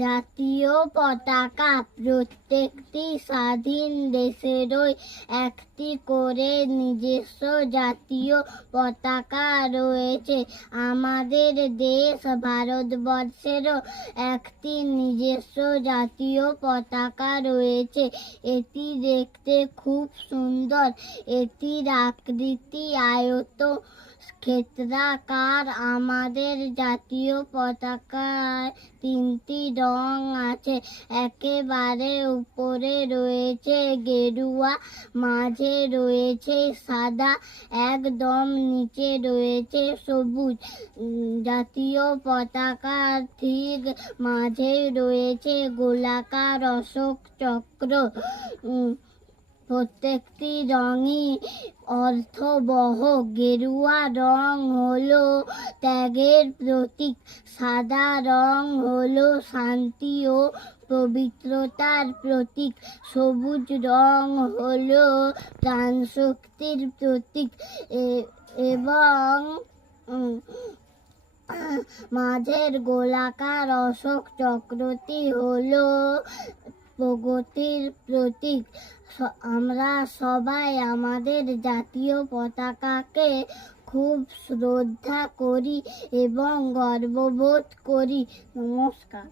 জাতীয় পতাকা প্রত্যেকটি স্বাধীন দেশেরই একটি করে নিজস্ব জাতীয় পতাকা রয়েছে। আমাদের দেশ ভারতবর্ষেরও একটি নিজস্ব জাতীয় পতাকা রয়েছে। এটি দেখতে খুব সুন্দর। এটির আকৃতি আয়ত ক্ষেত্রাকার। আমাদের জাতীয় পতাকায় 3টি রং আছে। একেবারে উপরে রয়েছে গেরুয়া, মাঝে রয়েছে সাদা, একদম নিচে রয়েছে সবুজ। জাতীয় পতাকার ঠিক মাঝে রয়েছে গোলাকার অশোক চক্র। প্রত্যেকটি রঙই অর্থবহ। গেরুয়া রং হলো ত্যাগের প্রতীক, সাদা রং হলো শান্তি ও পবিত্রতার প্রতীক, সবুজ রং হলো প্রাণশক্তির প্রতীক এবং মাঝের গোলাকার অশোক চক্রটি হলো প্রগতির প্রতীক। আমরা সবাই আমাদের জাতীয় পতাকাকে খুব শ্রদ্ধা করি এবং গর্ববোধ করি। নমস্কার।